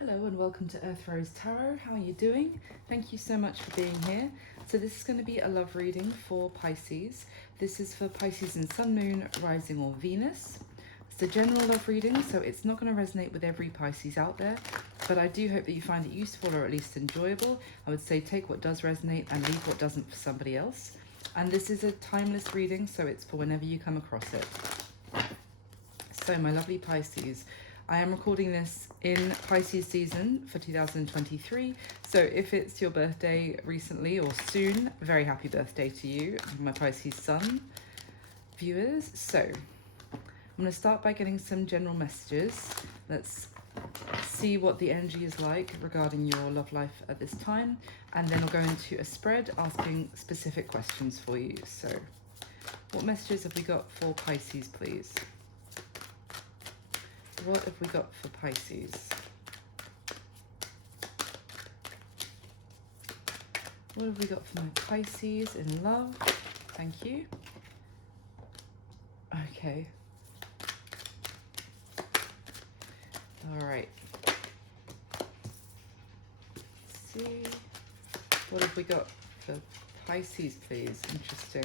Hello and welcome to Earth Rose Tarot. How are you doing? Thank you so much for being here. So this is going to be a love reading for Pisces. This is for Pisces in Sun, Moon, Rising or Venus. It's a general love reading, so it's not going to resonate with every Pisces out there, but I do hope that you find it useful or at least enjoyable. I would say take what does resonate and leave what doesn't for somebody else. And this is a timeless reading, so it's for whenever you come across it. So my lovely Pisces, I am recording this in Pisces season for 2023. So if it's your birthday recently or soon, very happy birthday to you, my Pisces sun viewers. So I'm going to start by getting some general messages. Let's see what the energy is like regarding your love life at this time. And then I'll go into a spread asking specific questions for you. So what messages have we got for Pisces, please? What have we got for Pisces? What have we got for my Pisces in love? Thank you. Okay. All right. Let's see. What have we got for Pisces, please? Interesting.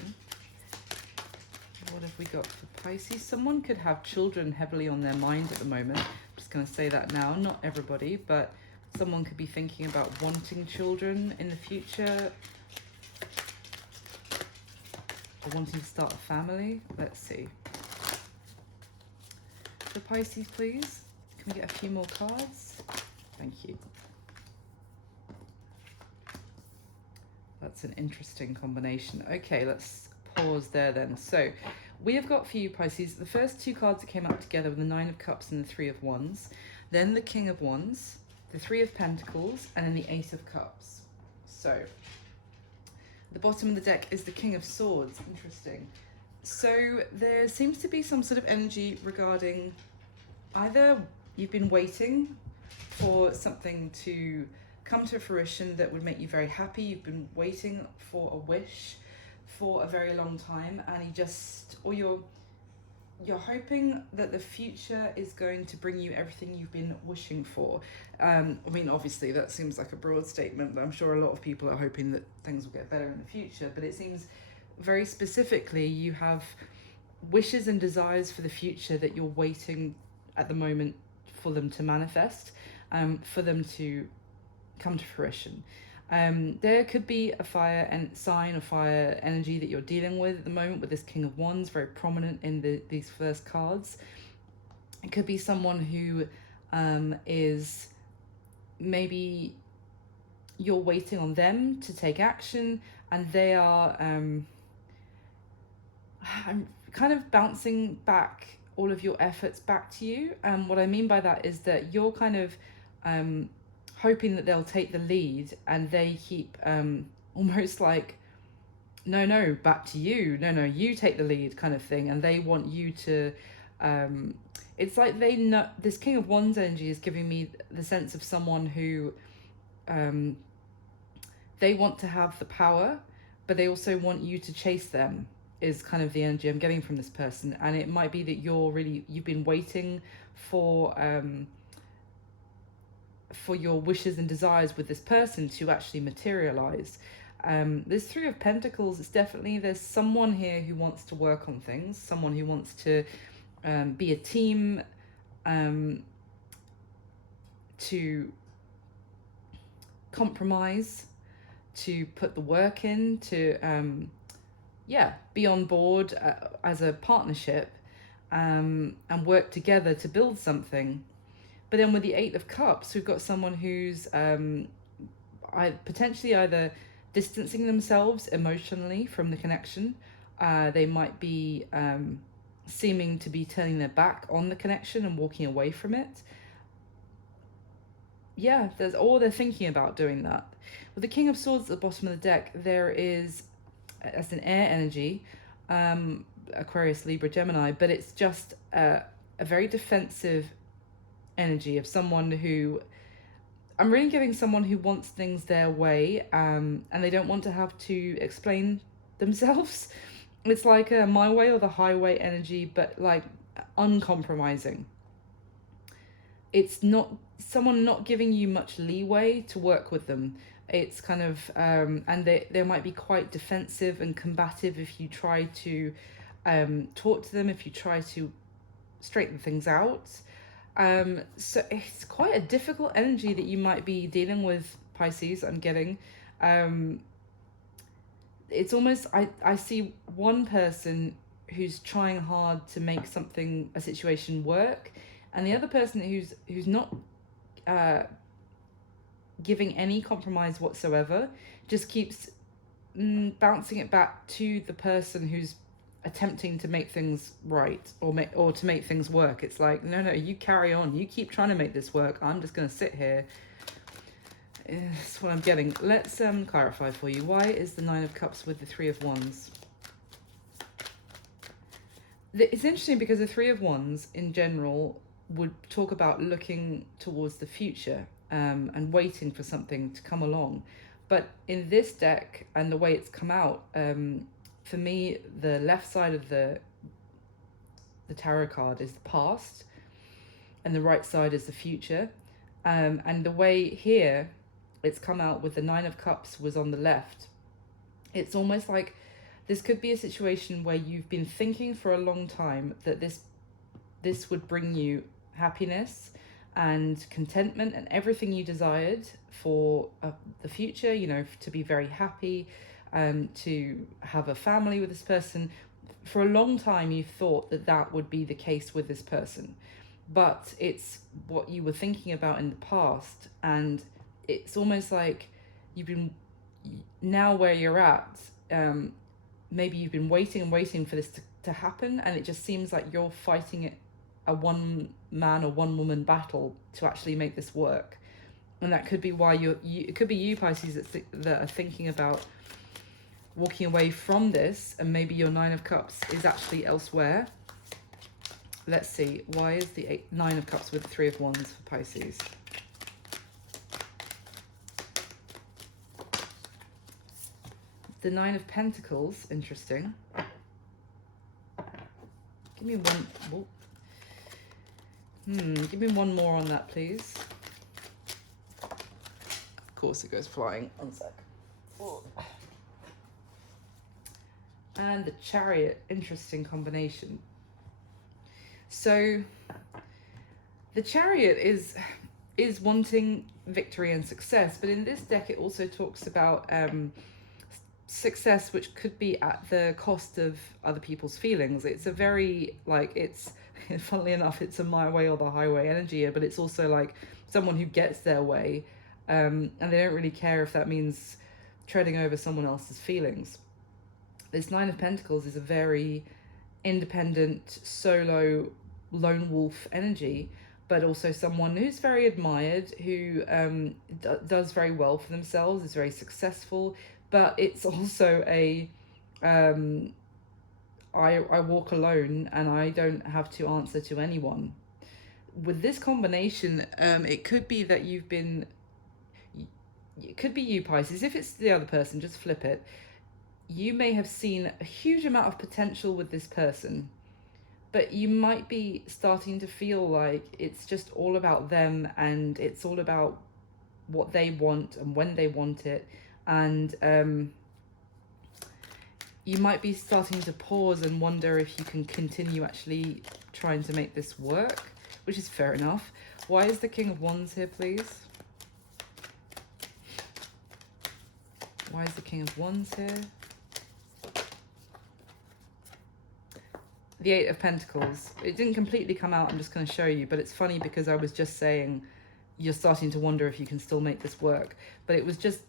What have we got for Pisces? Someone could have children heavily on their mind at the moment. I'm just going to say that now. Not everybody, but someone could be thinking about wanting children in the future. Or wanting to start a family. Let's see. For Pisces, please. Can we get a few more cards? Thank you. That's an interesting combination. Okay, let's pause there then. So we have got for you, Pisces, the first two cards that came up together were the Nine of Cups and the Three of Wands, then the King of Wands, the Three of Pentacles, and then the Ace of Cups. So at the bottom of the deck is the King of Swords. Interesting. So there seems to be some sort of energy regarding either you've been waiting for something to come to fruition that would make you very happy. You've been waiting for a wish for a very long time, and you're hoping that the future is going to bring you everything you've been wishing for. I mean, obviously that seems like a broad statement, but I'm sure a lot of people are hoping that things will get better in the future, but it seems very specifically you have wishes and desires for the future that you're waiting at the moment for them to manifest, for them to come to fruition. There could be a fire and sign of fire energy that you're dealing with at the moment with this King of Wands, very prominent in these first cards. It could be someone who is maybe you're waiting on them to take action, and they are I'm kind of bouncing back all of your efforts back to you. What I mean by that is that you're kind of hoping that they'll take the lead, and they keep almost like, no, back to you, no, you take the lead kind of thing, and they want you to it's like they know. This King of Wands energy is giving me the sense of someone who they want to have the power, but they also want you to chase them, is kind of the energy I'm getting from this person. And it might be that you've been waiting for your wishes and desires with this person to actually materialize. This Three of Pentacles is definitely, there's someone here who wants to work on things, someone who wants to be a team, to compromise, to put the work in, to be on board as a partnership, and work together to build something. But then with the Eight of Cups, we've got someone who's potentially either distancing themselves emotionally from the connection. They might be seeming to be turning their back on the connection and walking away from it. Yeah, they're thinking about doing that. With the King of Swords at the bottom of the deck, there is, as an air energy, Aquarius, Libra, Gemini, but it's just a very defensive energy of someone who, I'm really getting someone who wants things their way, and they don't want to have to explain themselves. It's like a my way or the highway energy, but like uncompromising. It's not someone not giving you much leeway to work with them. It's kind of and they might be quite defensive and combative if you try to talk to them, if you try to straighten things out. So it's quite a difficult energy that you might be dealing with, Pisces, I'm getting. It's almost, I see one person who's trying hard to make a situation work, and the other person who's not giving any compromise whatsoever, just keeps bouncing it back to the person who's attempting to make things right, or to make things work. It's like, no, you carry on, you keep trying to make this work, I'm just going to sit here. That's what I'm getting. Let's clarify for you. Why is the Nine of Cups with the Three of Wands? It's interesting because the Three of Wands in general would talk about looking towards the future and waiting for something to come along. But in this deck and the way it's come out, for me, the left side of the tarot card is the past and the right side is the future. And the way here it's come out with the Nine of Cups was on the left. It's almost like this could be a situation where you've been thinking for a long time that this would bring you happiness and contentment and everything you desired for the future, you know, to be very happy, to have a family with this person. For a long time you thought that would be the case with this person, but it's what you were thinking about in the past, and it's almost like you've been, now where you're at, maybe you've been waiting for this to happen, and it just seems like you're fighting a one man or one woman battle to actually make this work. And that could be why it could be you, Pisces, that are thinking about walking away from this, and maybe your Nine of Cups is actually elsewhere. Let's see, why is the Nine of Cups with the Three of Wands for Pisces? The Nine of Pentacles, interesting. Give me one. Oh. Give me one more on that, please. Of course, it goes flying. One sec. Oh. And the Chariot, interesting combination. So, the Chariot is wanting victory and success, but in this deck, it also talks about success which could be at the cost of other people's feelings. It's a very, like, it's funnily enough, it's a my way or the highway energy, but it's also like someone who gets their way, and they don't really care if that means treading over someone else's feelings. This Nine of Pentacles is a very independent, solo, lone wolf energy, but also someone who's very admired, who does very well for themselves, is very successful. But it's also I walk alone and I don't have to answer to anyone. With this combination, it could be that it could be you, Pisces. If it's the other person, just flip it. You may have seen a huge amount of potential with this person, but you might be starting to feel like it's just all about them, and it's all about what they want and when they want it. And you might be starting to pause and wonder if you can continue actually trying to make this work, which is fair enough. Why is the King of Wands here, please? Why is the King of Wands here? The Eight of Pentacles. It didn't completely come out, I'm just going to show you, but it's funny because I was just saying you're starting to wonder if you can still make this work, but it was just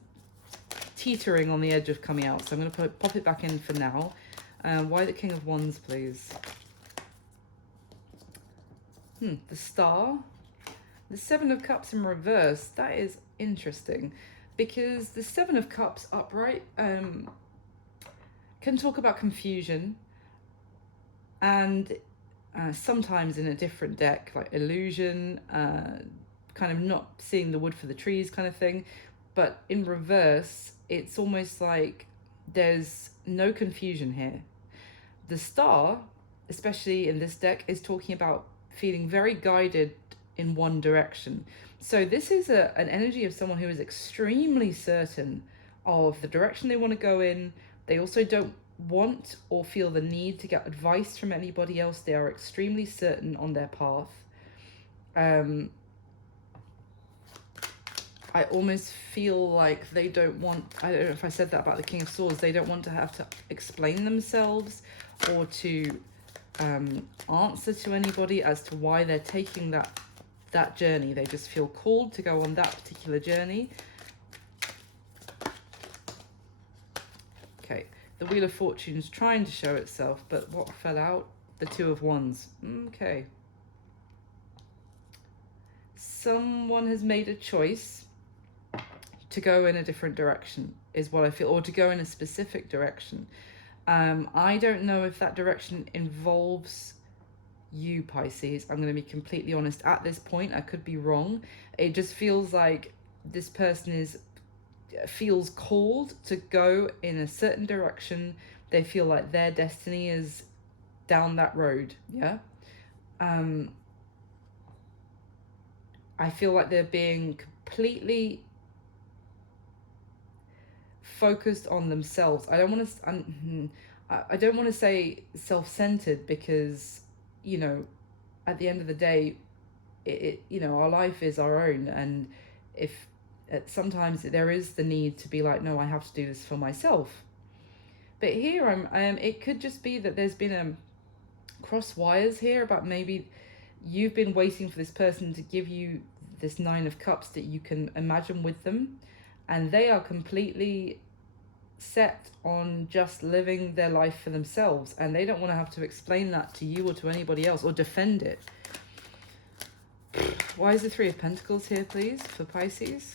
teetering on the edge of coming out, so I'm going to pop it back in for now. Why the King of Wands, please? The Star. The Seven of Cups in reverse. That is interesting, because the Seven of Cups upright can talk about confusion, and sometimes in a different deck, like illusion, kind of not seeing the wood for the trees kind of thing. But in reverse, it's almost like there's no confusion here. The Star, especially in this deck, is talking about feeling very guided in one direction. So this is an energy of someone who is extremely certain of the direction they want to go in. They also don't want or feel the need to get advice from anybody else. They are extremely certain on their path. I almost feel like they don't want, I don't know if I said that about the King of Swords, they don't want to have to explain themselves or to answer to anybody as to why they're taking that journey. They just feel called to go on that particular journey. Okay, the Wheel of Fortune's trying to show itself, but what fell out? The Two of Wands. Okay. Someone has made a choice to go in a different direction, is what I feel, or to go in a specific direction. I don't know if that direction involves you, Pisces. I'm going to be completely honest. At this point, I could be wrong. It just feels like this person feels called to go in a certain direction. They feel like their destiny is down that road. Yeah. I feel like they're being completely focused on themselves. I don't want to say self-centered, because, you know, at the end of the day, you know, our life is our own, and if sometimes there is the need to be like, no, I have to do this for myself. But here it could just be that there's been cross wires here about maybe you've been waiting for this person to give you this Nine of Cups that you can imagine with them, and they are completely set on just living their life for themselves, and they don't want to have to explain that to you or to anybody else or defend it. Why is the Three of Pentacles here, please, for Pisces?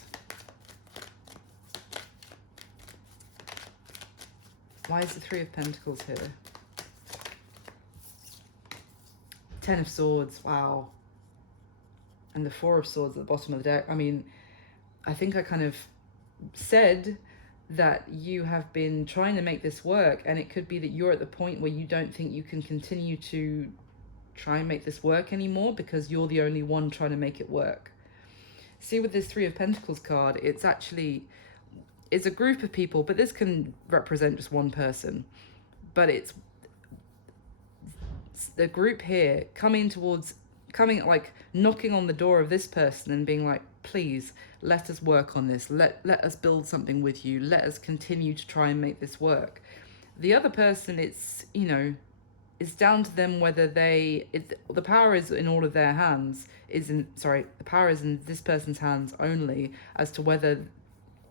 Why is the Three of Pentacles here? Ten of Swords, wow. And the Four of Swords at the bottom of the deck. I mean, I think I kind of said that you have been trying to make this work, and it could be that you're at the point where you don't think you can continue to try and make this work anymore because you're the only one trying to make it work. See, with this Three of Pentacles card, it's a group of people, but this can represent just one person. But it's the group here coming like knocking on the door of this person and being like, please, let us work on this. Let us build something with you. Let us continue to try and make this work. The other person, it's, you know, it's down to them whether the power is in all of their hands. The power is in this person's hands only as to whether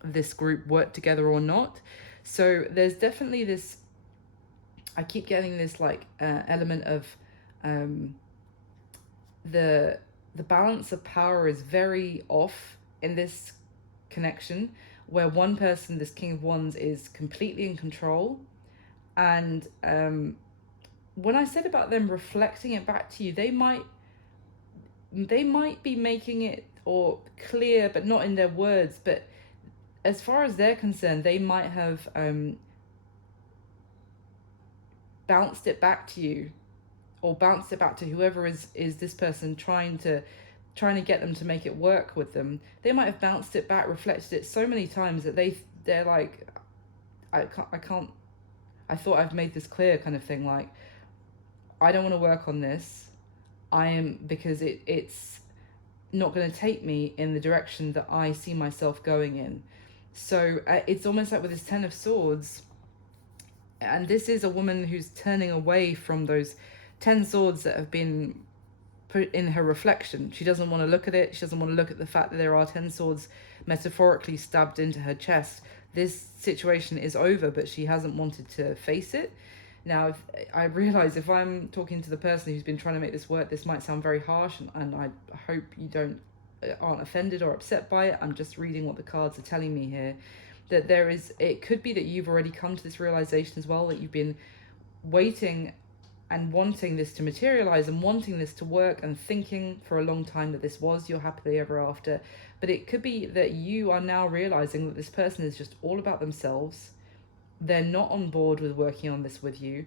this group work together or not. So there's definitely this, I keep getting this like element of the balance of power is very off in this connection, where one person, this King of Wands, is completely in control. And when I said about them reflecting it back to you, they might be making it or clear, but not in their words, but as far as they're concerned, they might have bounced it back to you, or bounced it back to whoever is this person trying to get them to make it work with them. They might have bounced it back, reflected it so many times that they're like, I thought I've made this clear, kind of thing. Like, I don't want to work on this. Because it's not going to take me in the direction that I see myself going in. So it's almost like with this Ten of Swords, and this is a woman who's turning away from those 10 swords that have been put in her reflection. She doesn't want to look at it. She doesn't want to look at the fact that there are 10 swords metaphorically stabbed into her chest. This situation is over, but she hasn't wanted to face it. Now, I realize if I'm talking to the person who's been trying to make this work, this might sound very harsh, and I hope you aren't offended or upset by it. I'm just reading what the cards are telling me here. That it could be that you've already come to this realization as well, that you've been waiting and wanting this to materialize and wanting this to work and thinking for a long time that this was your happily ever after. But it could be that you are now realizing that this person is just all about themselves. They're not on board with working on this with you,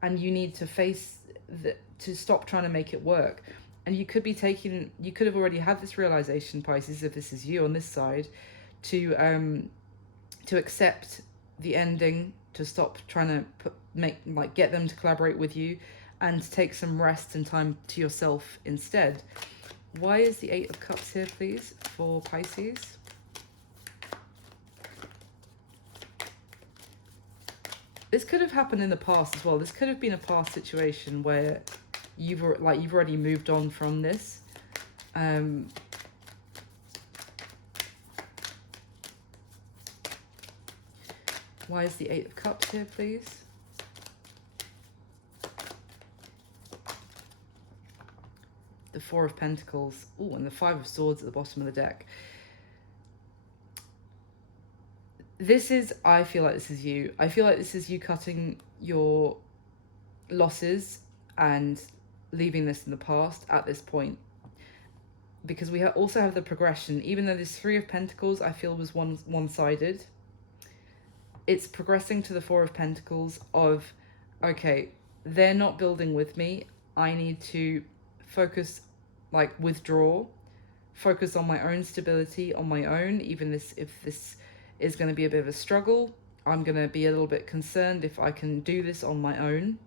and you need to to stop trying to make it work. And you could have already had this realization, Pisces, if this is you on this side, to accept the ending, to stop trying to get them to collaborate with you, and to take some rest and time to yourself instead. Why is the Eight of Cups here, please, for Pisces? This could have happened in the past as well. This could have been a past situation where you've already moved on from this. Why is the Eight of Cups here, please? The Four of Pentacles. Oh, and the Five of Swords at the bottom of the deck. I feel like this is you. I feel like this is you cutting your losses and leaving this in the past at this point. Because we also have the progression. Even though this Three of Pentacles, I feel, was one-sided, it's progressing to the Four of Pentacles of, okay, they're not building with me. I need to focus, withdraw, focus on my own stability, on my own. Even if this is going to be a bit of a struggle, I'm going to be a little bit concerned if I can do this on my own.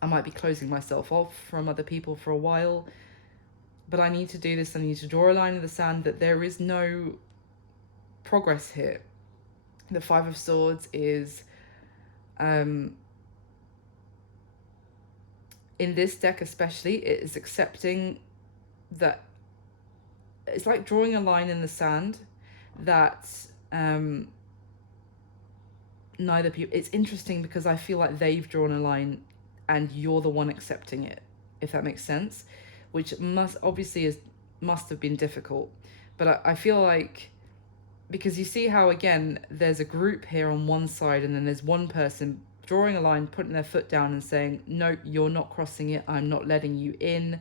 I might be closing myself off from other people for a while, but I need to do this. I need to draw a line in the sand that there is no progress here. The Five of Swords is, in this deck especially, it is accepting that it's like drawing a line in the sand that neither people. It's interesting because I feel like they've drawn a line and you're the one accepting it, if that makes sense, which must have been difficult. But I feel like, because you see how, again, there's a group here on one side and then there's one person drawing a line, putting their foot down and saying, no, you're not crossing it, I'm not letting you in.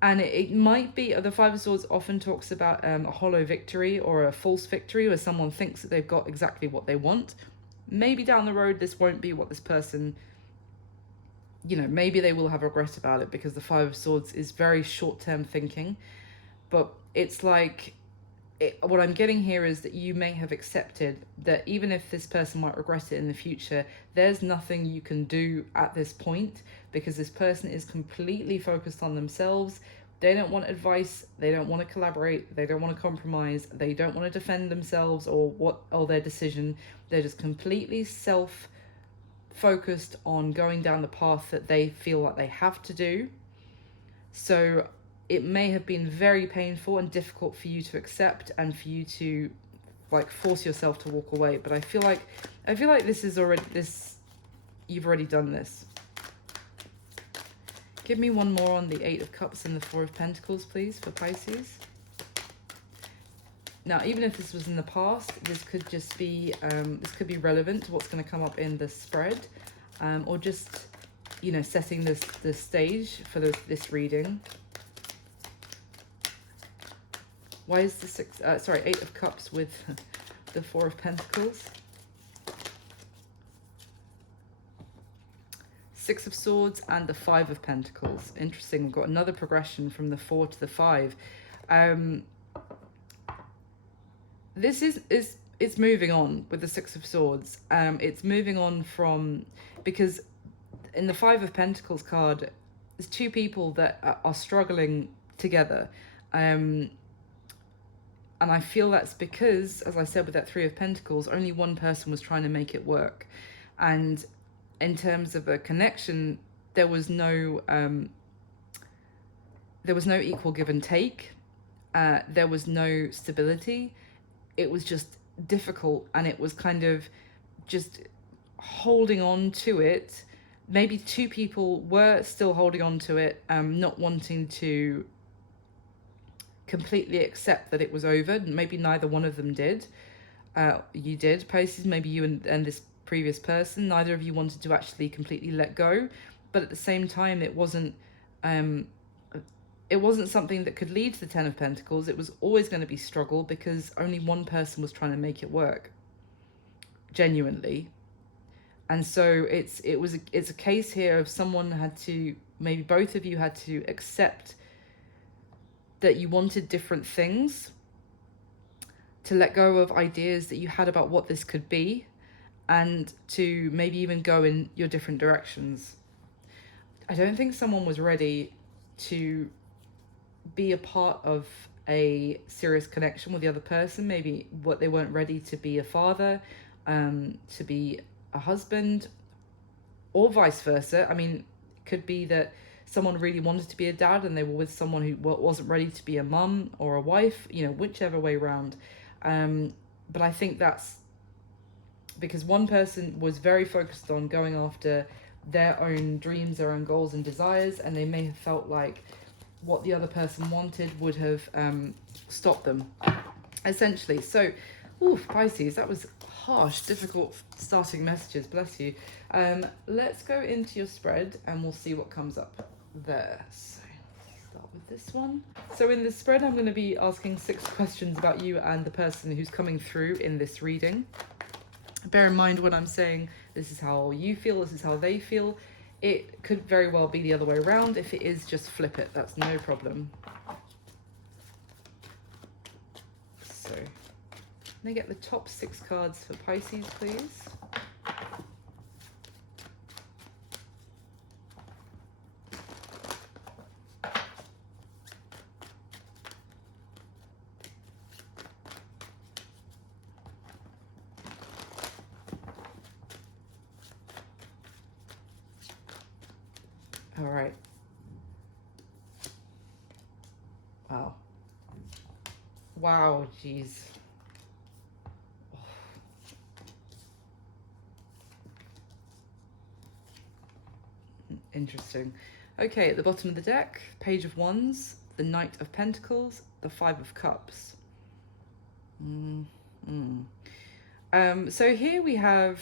And it might be, the Five of Swords often talks about a hollow victory or a false victory, where someone thinks that they've got exactly what they want. Maybe down the road this won't be what this person, maybe they will have regret about it, because the Five of Swords is very short-term thinking. But it's like, what I'm getting here is that you may have accepted that even if this person might regret it in the future, there's nothing you can do at this point, because this person is completely focused on themselves. They don't want advice, they don't want to collaborate, they don't want to compromise, they don't want to defend themselves or their decision. They're just completely self-focused on going down the path that they feel like they have to do. So it may have been very painful and difficult for you to accept and for you to force yourself to walk away. But I feel like you've already done this. Give me one more on the Eight of Cups and the Four of Pentacles, please, for Pisces. Now, even if this was in the past, this could just be, this could be relevant to what's going to come up in the spread, or just, setting the stage for this reading. Why is the Eight of Cups with the Four of Pentacles? Six of Swords and the Five of Pentacles. Interesting. We've got another progression from the 4 to the 5. This it's moving on with the Six of Swords. It's moving on because in the Five of Pentacles card, there's two people that are struggling together. And I feel that's because, as I said with that Three of Pentacles, only one person was trying to make it work. And in terms of a connection, there was no equal give and take. There was no stability. It was just difficult, and it was kind of just holding on to it. Maybe two people were still holding on to it, not wanting to completely accept that it was over. Maybe neither one of them did. You did, Pisces, maybe you and this previous person, neither of you wanted to actually completely let go, but at the same time it wasn't something that could lead to the Ten of Pentacles. It was always going to be struggle, because only one person was trying to make it work genuinely. And so it's a case here of someone had to maybe both of you had to accept that you wanted different things, to let go of ideas that you had about what this could be, and to maybe even go in your different directions. I don't think someone was ready to be a part of a serious connection with the other person. Maybe what they weren't ready to be a father, to be a husband, or vice versa. I mean, it could be that someone really wanted to be a dad and they were with someone who wasn't ready to be a mum or a wife, you know, whichever way around. But I think that's because one person was very focused on going after their own dreams, their own goals and desires, and they may have felt like what the other person wanted would have stopped them, essentially. So, oof, Pisces, that was harsh, difficult starting messages, bless you. Let's go into your spread and we'll see what comes up there. So, start with this one. So in this spread, I'm going to be asking 6 questions about you and the person who's coming through in this reading. Bear in mind when I'm saying this is how you feel, this is how they feel, it could very well be the other way around. If it is, just flip it. That's no problem. So, let me get the top 6 cards for Pisces, please. All right. Wow. Wow, geez. Oh. Interesting. Okay, at the bottom of the deck, Page of Wands, the Knight of Pentacles, the Five of Cups. So here we have,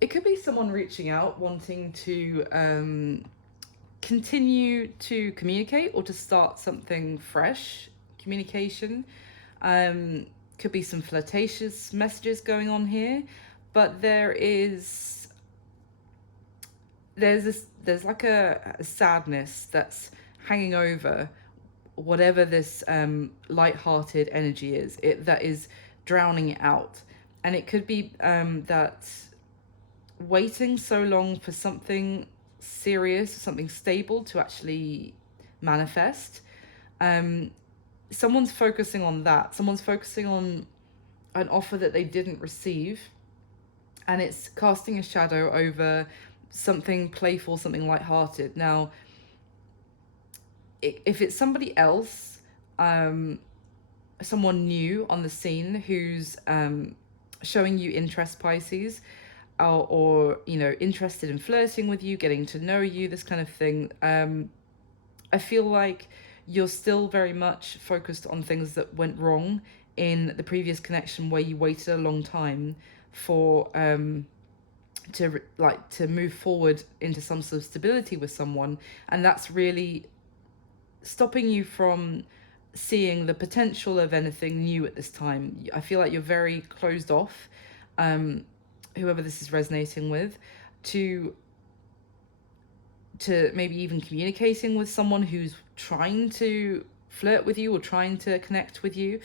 it could be someone reaching out, wanting to continue to communicate or to start something fresh. Communication. Could be some flirtatious messages going on here, but there's like a sadness that's hanging over whatever this light-hearted energy is, that is drowning it out. And it could be that waiting so long for something serious, something stable to actually manifest. Someone's focusing on that. Someone's focusing on an offer that they didn't receive, and it's casting a shadow over something playful, something lighthearted. Now, if it's somebody else, someone new on the scene who's showing you interest, Pisces, or you know, interested in flirting with you, getting to know you, this kind of thing, I feel like you're still very much focused on things that went wrong in the previous connection, where you waited a long time for to move forward into some sort of stability with someone, and that's really stopping you from seeing the potential of anything new at this time. I feel like you're very closed off, whoever this is resonating with, to maybe even communicating with someone who's trying to flirt with you or trying to connect with you.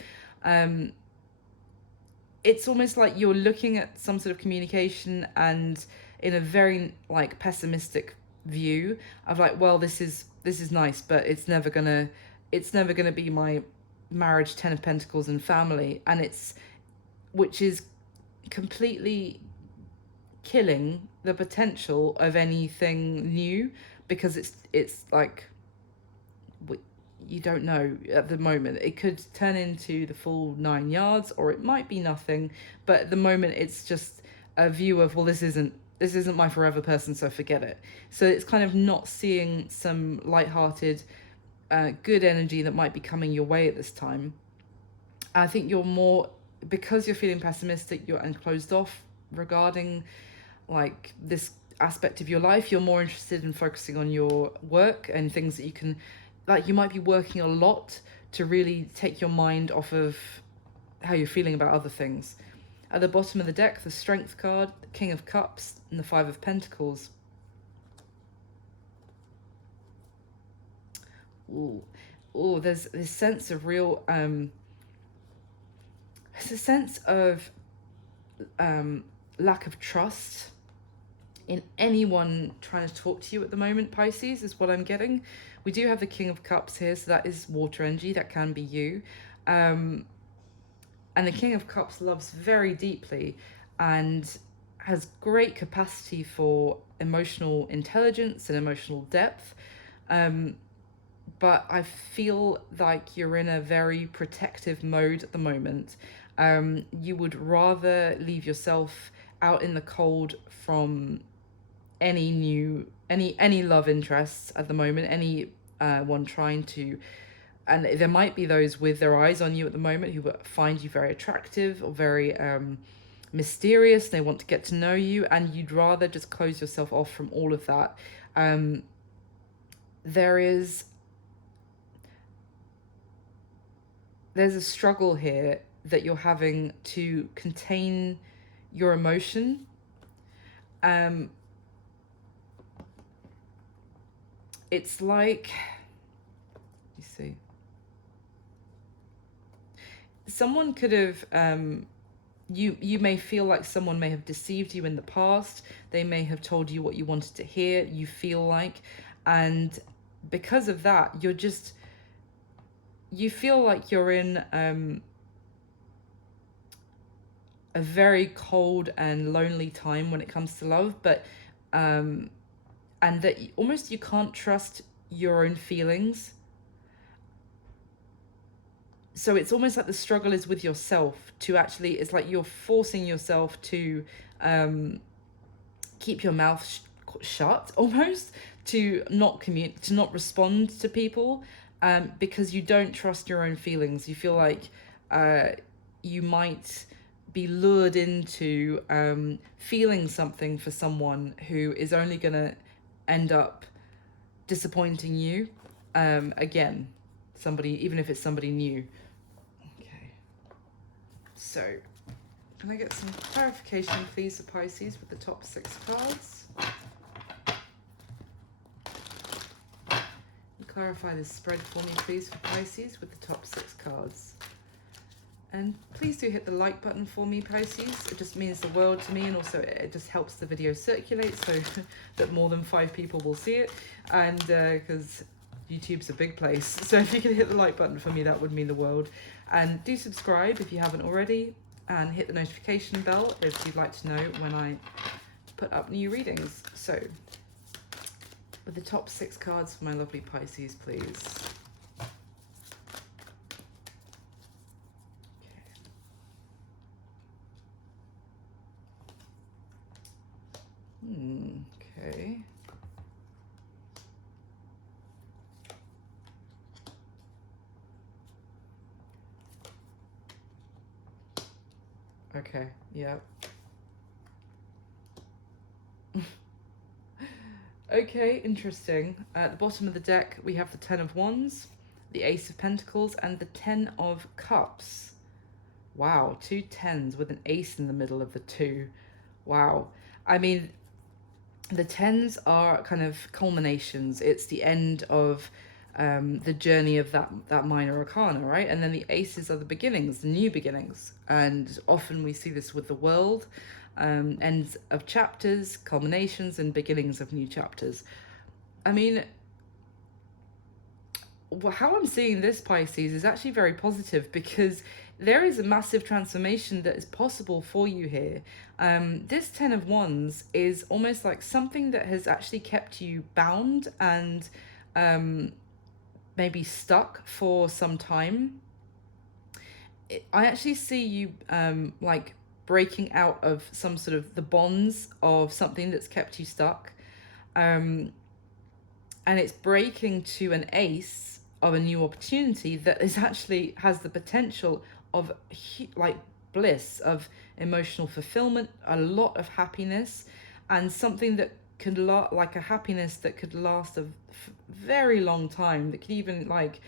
It's almost like you're looking at some sort of communication and in a very like pessimistic view of like, well, this is nice, but it's never gonna be my marriage, 10 of Pentacles and family, and which is completely killing the potential of anything new, because it's like, you don't know at the moment. It could turn into the full 9 yards, or it might be nothing, but at the moment it's just a view of, well, this isn't my forever person, so forget it. So it's kind of not seeing some lighthearted, good energy that might be coming your way at this time. I think you're more, because you're feeling pessimistic, and closed off regarding like this aspect of your life, you're more interested in focusing on your work and things that you can, like, you might be working a lot to really take your mind off of how you're feeling about other things. At the bottom of the deck, the Strength card, the King of Cups, and the Five of Pentacles. Ooh, ooh, there's this sense of real, there's a sense of lack of trust in anyone trying to talk to you at the moment, Pisces, is what I'm getting. We do have the King of Cups here, so that is water energy. That can be you. And the King of Cups loves very deeply and has great capacity for emotional intelligence and emotional depth. But I feel like you're in a very protective mode at the moment. You would rather leave yourself out in the cold from any love interests at the moment, any one trying to, and there might be those with their eyes on you at the moment who find you very attractive or very mysterious. They want to get to know you, and you'd rather just close yourself off from all of that. There's a struggle here that you're having to contain your emotion. It's like, you see, someone could have, you may feel like someone may have deceived you in the past. They may have told you what you wanted to hear, you feel like, and because of that, you feel like you're in a very cold and lonely time when it comes to love, but and that almost you can't trust your own feelings. So it's almost like the struggle is with yourself to actually, it's like you're forcing yourself to keep your mouth shut almost, to not to not respond to people, because you don't trust your own feelings. You feel like you might be lured into feeling something for someone who is only going to end up disappointing you again. Somebody, even if it's somebody new. Okay. So, can I get some clarification, please, for Pisces with the top 6 cards? Clarify this spread for me, please, for Pisces with the top 6 cards. And please do hit the like button for me, Pisces. It just means the world to me, and also it just helps the video circulate so that more than 5 people will see it. And because YouTube's a big place, so if you can hit the like button for me, that would mean the world. And do subscribe if you haven't already, and hit the notification bell if you'd like to know when I put up new readings. So, with the top 6 cards for my lovely Pisces, please. Okay. Okay, yeah. Okay, interesting. At the bottom of the deck, we have the 10 of Wands, the Ace of Pentacles, and the 10 of Cups. Wow, 2 10s with an ace in the middle of the 2. Wow. I mean, the 10s are kind of culminations. It's the end of the journey of that minor arcana, right? And then the aces are the beginnings, the new beginnings. And often we see this with the world. Ends of chapters, culminations, and beginnings of new chapters. I mean, how I'm seeing this, Pisces, is actually very positive, because there is a massive transformation that is possible for you here. This 10 of Wands is almost like something that has actually kept you bound and maybe stuck for some time. I actually see you like breaking out of some sort of the bonds of something that's kept you stuck, and it's breaking to an ace of a new opportunity that is actually has the potential of like bliss, of emotional fulfillment, a lot of happiness, and something that could like a happiness that could last a very long time, that could even like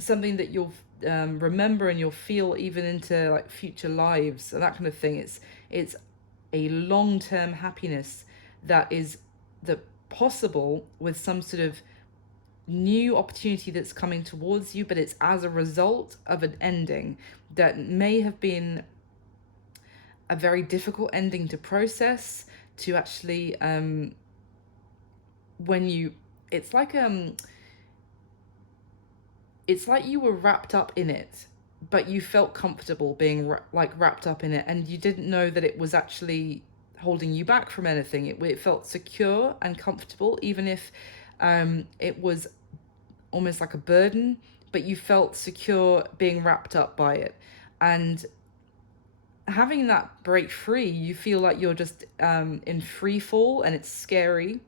something that you'll remember and you'll feel even into like future lives and that kind of thing. It's a long-term happiness that is possible with some sort of new opportunity that's coming towards you, but it's as a result of an ending that may have been a very difficult ending to process, to actually when you it's like you were wrapped up in it, but you felt comfortable being like wrapped up in it, and you didn't know that it was actually holding you back from anything. It felt secure and comfortable, even if it was almost like a burden, but you felt secure being wrapped up by it. And having that break free, you feel like you're just in free fall, and it's scary.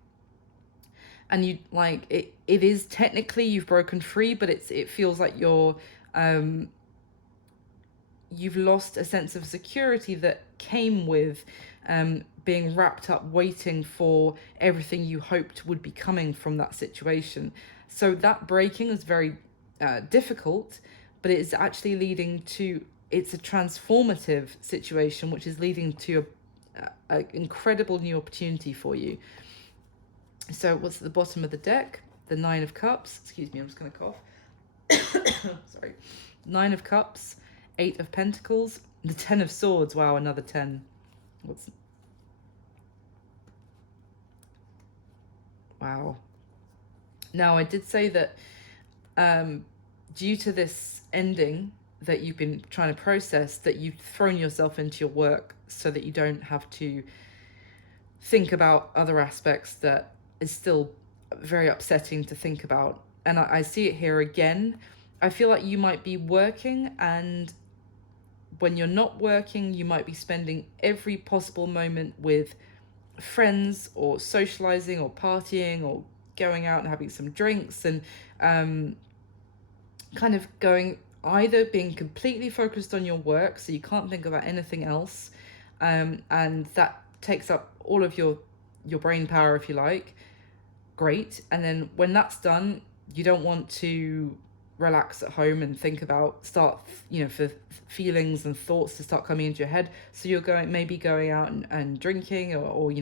And you like it is technically you've broken free, but it feels like you've lost a sense of security that came with being wrapped up, waiting for everything you hoped would be coming from that situation. So that breaking is very difficult, but it is actually leading to, it's a transformative situation, which is leading to an incredible new opportunity for you. So what's at the bottom of the deck? The Nine of Cups. Excuse me, I'm just going to cough. Sorry. Nine of Cups, Eight of Pentacles, the Ten of Swords. Wow, another 10. Wow. Now, I did say that due to this ending that you've been trying to process, that you've thrown yourself into your work so that you don't have to think about other aspects that is still very upsetting to think about. And I see it here again. I feel like you might be working, and when you're not working, you might be spending every possible moment with friends or socializing or partying or going out and having some drinks, and kind of going, either being completely focused on your work so you can't think about anything else, and that takes up all of your brain power, if you like. Great. And then when that's done, you don't want to relax at home and think about, for feelings and thoughts to start coming into your head. So you're maybe going out and drinking, or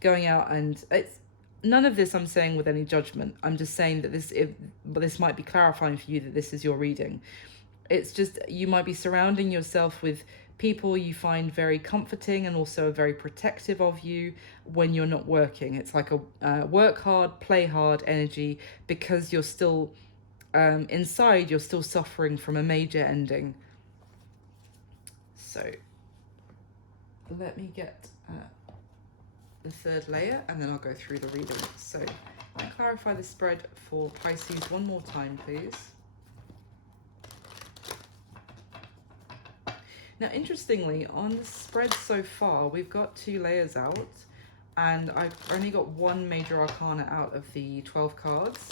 going out, and it's none of this I'm saying with any judgment. I'm just saying that this might be clarifying for you that this is your reading. It's just, you might be surrounding yourself with people you find very comforting and also very protective of you when you're not working. It's like a work hard, play hard energy, because you're still inside, you're still suffering from a major ending. So let me get the third layer, and then I'll go through the reading. So I'll clarify the spread for Pisces one more time, please. Now, interestingly, on the spread so far, we've got 2 layers out, and I've only got 1 major arcana out of the 12 cards.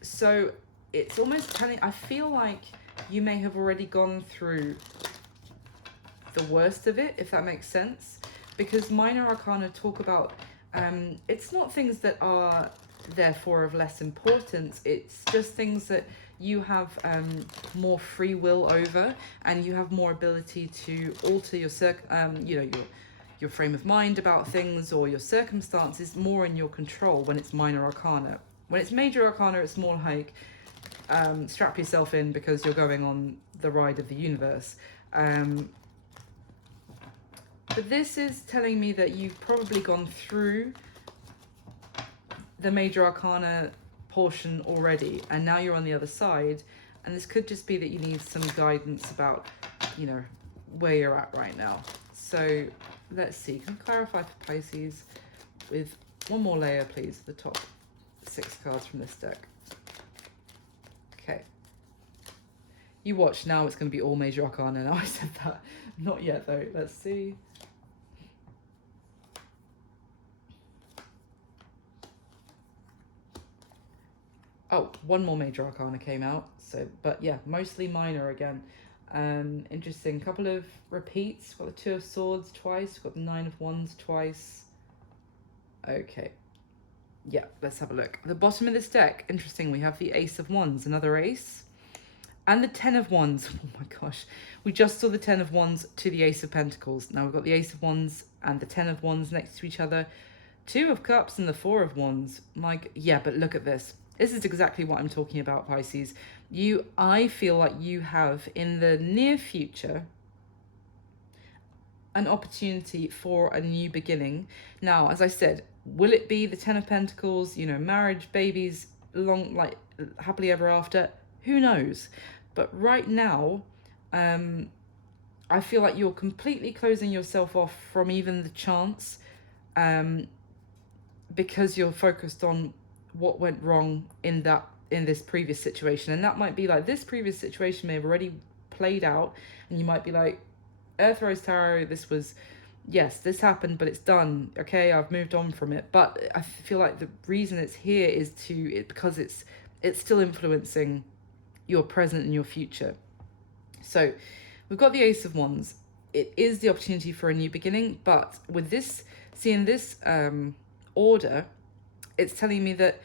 So it's almost telling, I feel like you may have already gone through the worst of it, if that makes sense, because minor arcana talk about, it's not things that are therefore of less importance, it's just things that you have more free will over, and you have more ability to alter your frame of mind about things, or your circumstances more in your control when it's minor arcana. When it's major arcana, it's more like strap yourself in because you're going on the ride of the universe. But this is telling me that you've probably gone through the major arcana portion already, and now you're on the other side, and this could just be that you need some guidance about where you're at right now. So let's see, can you clarify for Pisces with 1 more layer, please, the top 6 cards from this deck. Okay, you watch, now it's going to be all major arcana. Now I said that, not yet though. Let's see. Oh, 1 more major arcana came out. So, but yeah, mostly minor again. Interesting. Couple of repeats. Got the 2 of Swords twice. Got the 9 of Wands twice. Okay. Yeah, let's have a look. The bottom of this deck, interesting, we have the Ace of Wands, another ace, and the Ten of Wands. Oh my gosh, we just saw the Ten of Wands to the Ace of Pentacles. Now we've got the Ace of Wands and the Ten of Wands next to each other. Two of Cups and the Four of Wands. Yeah, but look at this. This is exactly what I'm talking about, Pisces. I feel like you have, in the near future, an opportunity for a new beginning. Now, as I said, will it be the Ten of Pentacles, you know, marriage, babies, happily ever after? Who knows? But right now, I feel like you're completely closing yourself off from even the chance, because you're focused on what went wrong in this previous situation. And that might be like, this previous situation may have already played out, and you might be like, Earth Rose Tarot, yes, this happened, but it's done. Okay, I've moved on from it. But I feel like the reason it's here is because it's still influencing your present and your future. So we've got the Ace of Wands. It is the opportunity for a new beginning, but with this, seeing this order, it's telling me that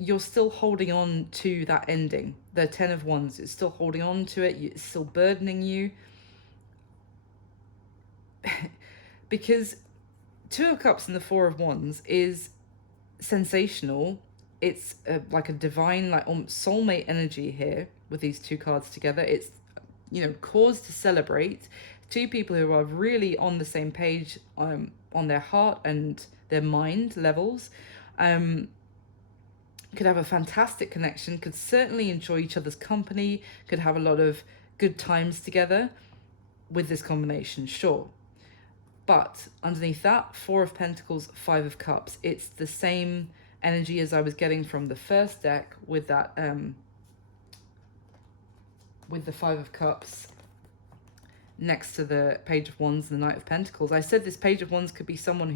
you're still holding on to that ending. The Ten of Wands is still holding on to it. It's still burdening you. Because Two of Cups and the Four of Wands is sensational. It's like a divine, like soulmate energy here with these two cards together. It's, you know, cause to celebrate. Two people who are really on the same page on their heart and their mind levels. Could have a fantastic connection, could certainly enjoy each other's company, could have a lot of good times together with this combination, sure. But underneath that, Four of Pentacles, Five of Cups. It's the same energy as I was getting from the first deck with that, with the Five of Cups next to the Page of Wands and the Knight of Pentacles. I said this Page of Wands could be someone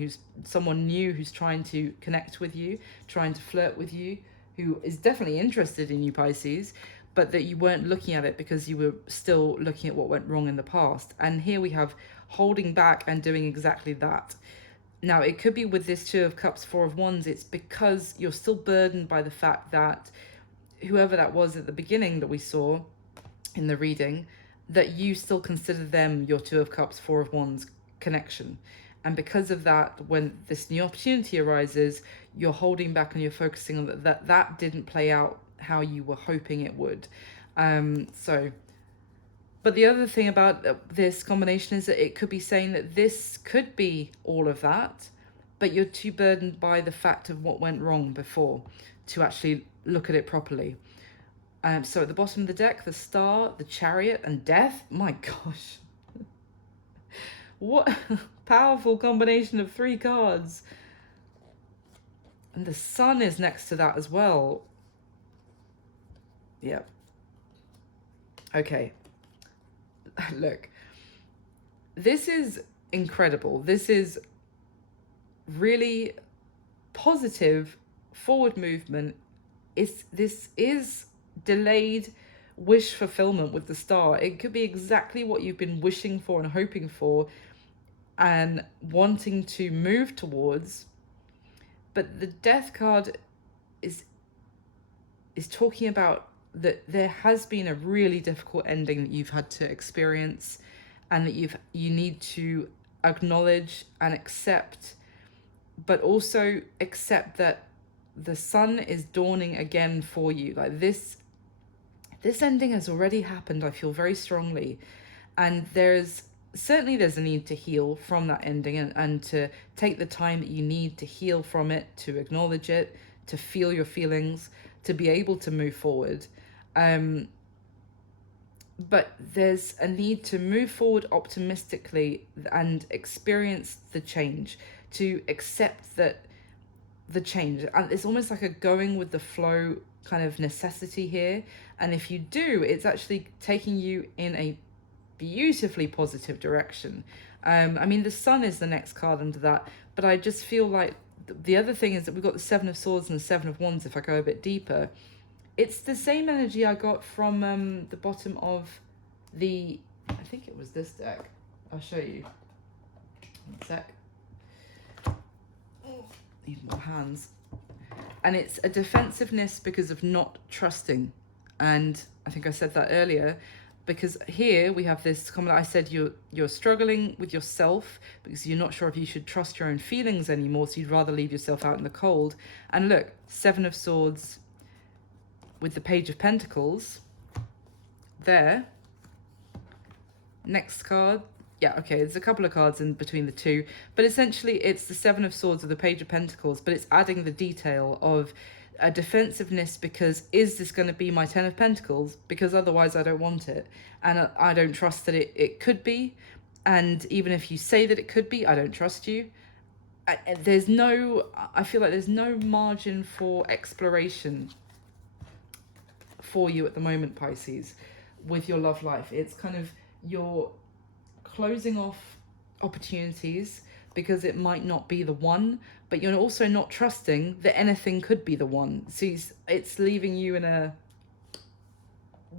new who's trying to connect with you, trying to flirt with you, who is definitely interested in you, Pisces, but that you weren't looking at it because you were still looking at what went wrong in the past. And here we have holding back and doing exactly that. Now, it could be with this Two of Cups, Four of Wands, it's because you're still burdened by the fact that whoever that was at the beginning that we saw in the reading, that you still consider them your Two of Cups, Four of Wands connection. And because of that, when this new opportunity arises, you're holding back and you're focusing on that didn't play out how you were hoping it would. But the other thing about this combination is that it could be saying that this could be all of that, but you're too burdened by the fact of what went wrong before to actually look at it properly. So at the bottom of the deck, the Star, the Chariot, and Death. My gosh. What powerful combination of three cards. And the Sun is next to that as well. Yep. Okay. Look. This is incredible. This is really positive forward movement. This is delayed wish fulfillment with the Star. It could be exactly what you've been wishing for and hoping for and wanting to move towards. But the Death card is talking about that there has been a really difficult ending that you've had to experience, and that you need to acknowledge and accept, but also accept that the sun is dawning again for you. Like this ending has already happened, I feel very strongly, and there's a need to heal from that ending, and to take the time that you need to heal from it, to acknowledge it, to feel your feelings, to be able to move forward. But there's a need to move forward optimistically and experience the change, to accept that the change, and it's almost like a going with the flow kind of necessity here. And if you do, it's actually taking you in a beautifully positive direction. I mean, the Sun is the next card under that, but I just feel like the other thing is that we've got the Seven of Swords and the Seven of Wands. If I go a bit deeper, it's the same energy I got from the bottom of the, I think it was this deck. I'll show you. One sec. Need more hands. And it's a defensiveness because of not trusting. And I think I said that earlier, because here we have this comment. I said you're struggling with yourself because you're not sure if you should trust your own feelings anymore, so you'd rather leave yourself out in the cold. And look, 7 of Swords with the Page of Pentacles there. Next card. Yeah, okay, there's a couple of cards in between the two, but essentially it's the 7 of Swords with the Page of Pentacles, but it's adding the detail of a defensiveness because is this going to be my 10 of Pentacles? Because otherwise I don't want it. And I don't trust that it could be. And even if you say that it could be, I don't trust you. I feel like there's no margin for exploration for you at the moment, Pisces, with your love life. It's kind of you're closing off opportunities because it might not be the one, but you're also not trusting that anything could be the one. So it's leaving you in a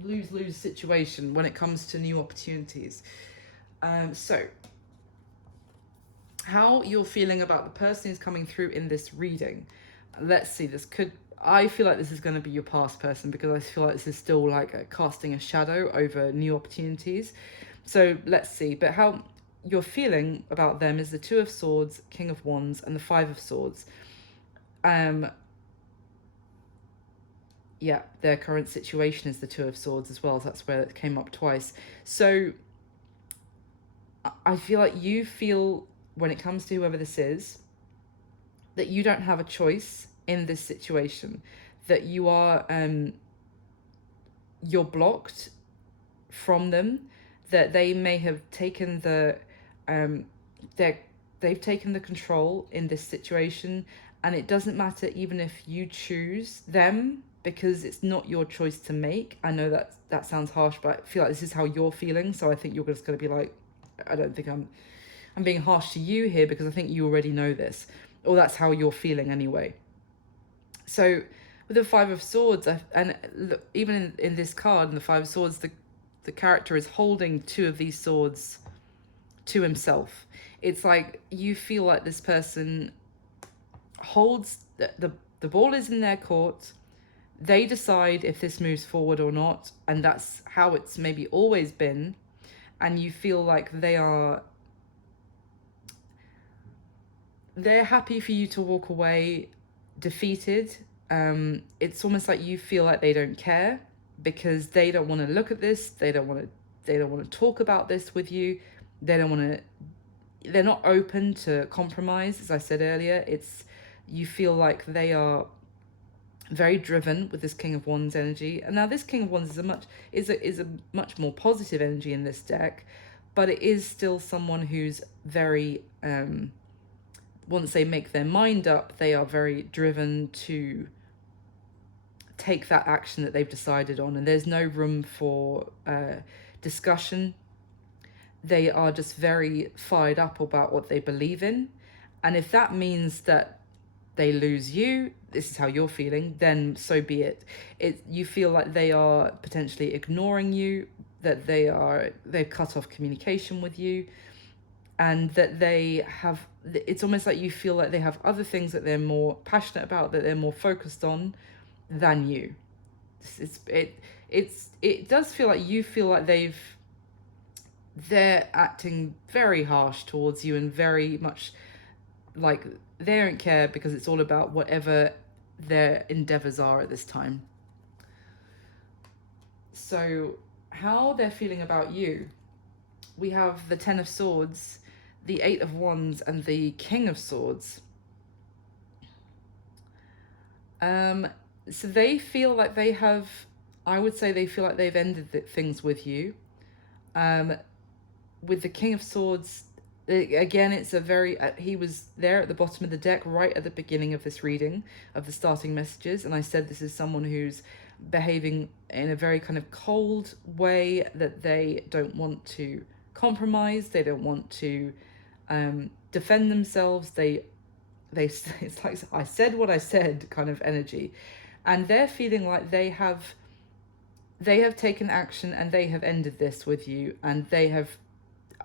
lose-lose situation when it comes to new opportunities. So how you're feeling about the person who's coming through in this reading. Let's see, I feel like this is going to be your past person, because I feel like this is still like casting a shadow over new opportunities. So let's see. But how you're feeling about them is the 2 of Swords, King of Wands, and the 5 of Swords. Yeah, their current situation is the 2 of Swords as well. So that's where it came up twice. So I feel like you feel, when it comes to whoever this is, that you don't have a choice in this situation, that you are you're blocked from them, that they may have taken the they've taken the control in this situation, and it doesn't matter even if you choose them, because it's not your choice to make. I know that sounds harsh, but I feel like this is how you're feeling, so I think you're just going to be like, I don't think I'm being harsh to you here, because I think you already know this, or that's how you're feeling anyway. So with the 5 of Swords, and look, even in this card, in the 5 of Swords, the character is holding 2 of these swords to himself. It's like you feel like this person holds the ball is in their court. They decide if this moves forward or not, and that's how it's maybe always been. And you feel like they're happy for you to walk away defeated. It's almost like you feel like they don't care, because they don't want to look at this. They don't want to talk about this with you. They're not open to compromise. As I said earlier, you feel like they are very driven with this King of Wands energy. And now this King of Wands is a much more positive energy in this deck, but it is still someone who's very once they make their mind up, they are very driven to take that action that they've decided on, and there's no room for discussion. They are just very fired up about what they believe in, and if that means that they lose you, this is how you're feeling, then so be it. You feel like they are potentially ignoring you, that they've cut off communication with you, and that it's almost like you feel like they have other things that they're more passionate about, that they're more focused on than you. It does feel like you feel like they're acting very harsh towards you, and very much like they don't care, because it's all about whatever their endeavors are at this time. So how they're feeling about you, we have the 10 of Swords, the 8 of Wands, and the King of Swords. So they feel like they have, I would say they feel like they've ended things with you. With the King of Swords, again, it's a very, he was there at the bottom of the deck right at the beginning of this reading, of the starting messages, and I said this is someone who's behaving in a very kind of cold way, that they don't want to compromise, they don't want to defend themselves, it's like I said what I said kind of energy, and they're feeling like they have taken action, and they have ended this with you, and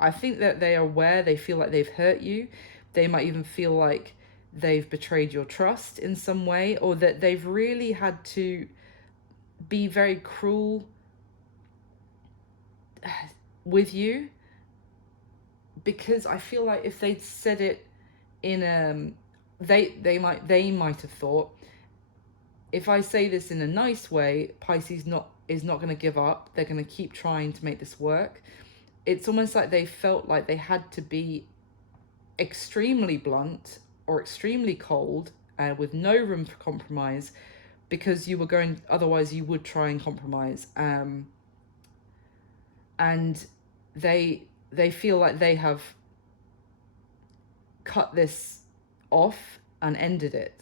I think that they are aware, they feel like they've hurt you. They might even feel like they've betrayed your trust in some way, or that they've really had to be very cruel with you, because I feel like if they'd said it in they might have thought, if I say this in a nice way, Pisces is not going to give up. They're going to keep trying to make this work. It's almost like they felt like they had to be extremely blunt or extremely cold, with no room for compromise, because you were going, otherwise you would try and compromise. And they feel like they have cut this off and ended it.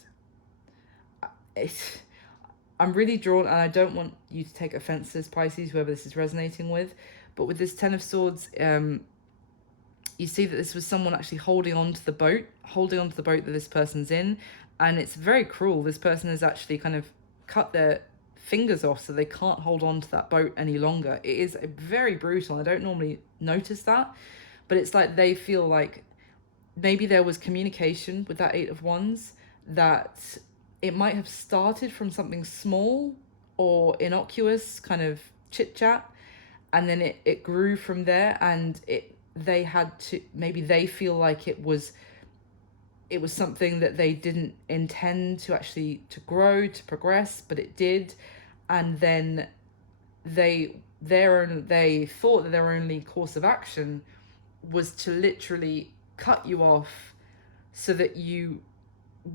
I'm really drawn, and I don't want you to take offense to this, Pisces, whoever this is resonating with, but with this Ten of Swords, you see that this was someone actually holding on to the boat that this person's in, and it's very cruel. This person has actually kind of cut their fingers off so they can't hold on to that boat any longer. It is very brutal. I don't normally notice that, but it's like they feel like maybe there was communication with that Eight of Wands, that it might have started from something small or innocuous kind of chit chat, and then it grew from there, and they had to, maybe they feel like it was something that they didn't intend to actually to grow, to progress, but it did. And then they thought that their only course of action was to literally cut you off so that you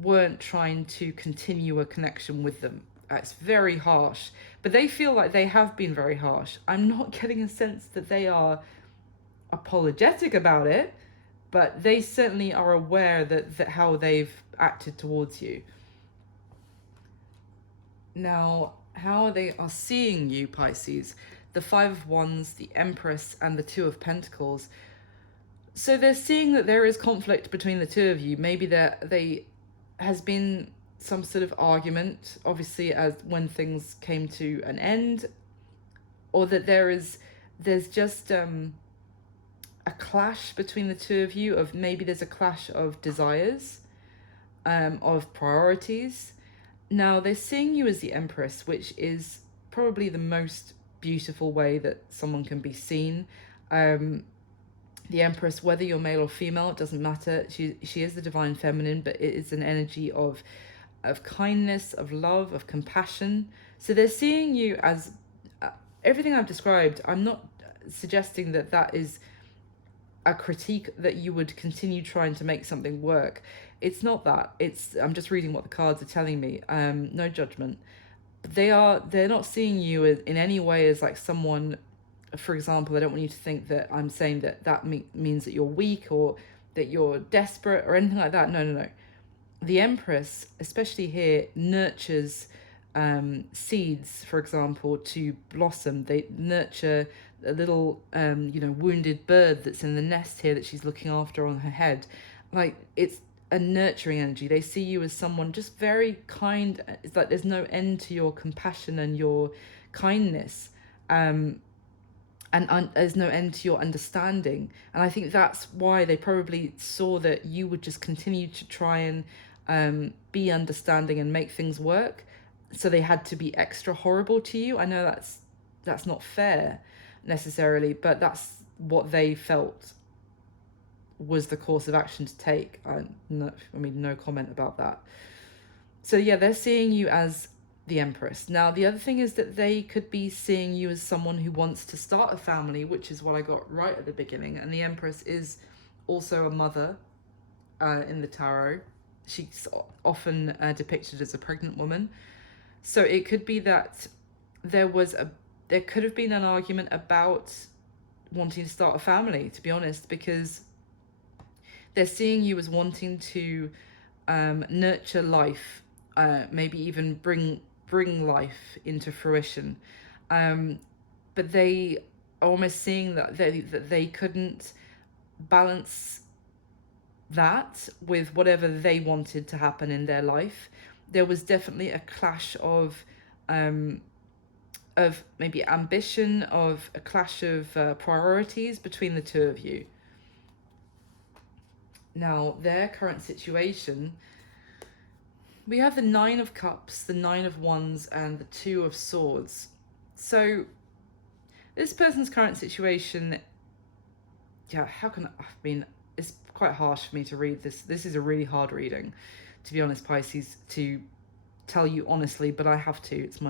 weren't trying to continue a connection with them. It's very harsh, but they feel like they have been very harsh. I'm not getting a sense that they are apologetic about it, but they certainly are aware that how they've acted towards you. Now, how they are seeing you, Pisces, the Five of Wands, the Empress, and the Two of Pentacles. So they're seeing that there is conflict between the two of you. Maybe there has been some sort of argument, obviously, as when things came to an end, or that there's just a clash between the two of you, of maybe there's a clash of desires, of priorities. Now, they're seeing you as the Empress, which is probably the most beautiful way that someone can be seen. The Empress, whether you're male or female, it doesn't matter. She is the divine feminine, but it is an energy of kindness, of love, of compassion. So they're seeing you as everything I've described. I'm not suggesting that is a critique, that you would continue trying to make something work. It's not that. I'm just reading what the cards are telling me. No judgment. But they're not seeing you in any way as like someone. For example, I don't want you to think that I'm saying that means that you're weak or that you're desperate or anything like that. No. The Empress, especially here, nurtures seeds, for example, to blossom. They nurture a little, wounded bird that's in the nest here that she's looking after on her head. Like, it's a nurturing energy. They see you as someone just very kind. It's like there's no end to your compassion and your kindness. And there's no end to your understanding. And I think that's why they probably saw that you would just continue to try and be understanding and make things work. So they had to be extra horrible to you. I know that's not fair necessarily, but that's what they felt was the course of action to take. No comment about that. So yeah, they're seeing you as the Empress. Now, the other thing is that they could be seeing you as someone who wants to start a family, which is what I got right at the beginning. And the Empress is also a mother in the tarot. She's often depicted as a pregnant woman. So it could be that there could have been an argument about wanting to start a family, to be honest, because they're seeing you as wanting to nurture life, maybe even bring life into fruition, but they are almost seeing that they couldn't balance that with whatever they wanted to happen in their life. There was definitely a clash of maybe ambition, of a clash of priorities between the two of you. Now, their current situation, we have the Nine of Cups, the Nine of Wands, and the Two of Swords. So this person's current situation, yeah, I mean, it's quite harsh for me to read this. This is a really hard reading, to be honest, Pisces, to tell you honestly, but I have to. It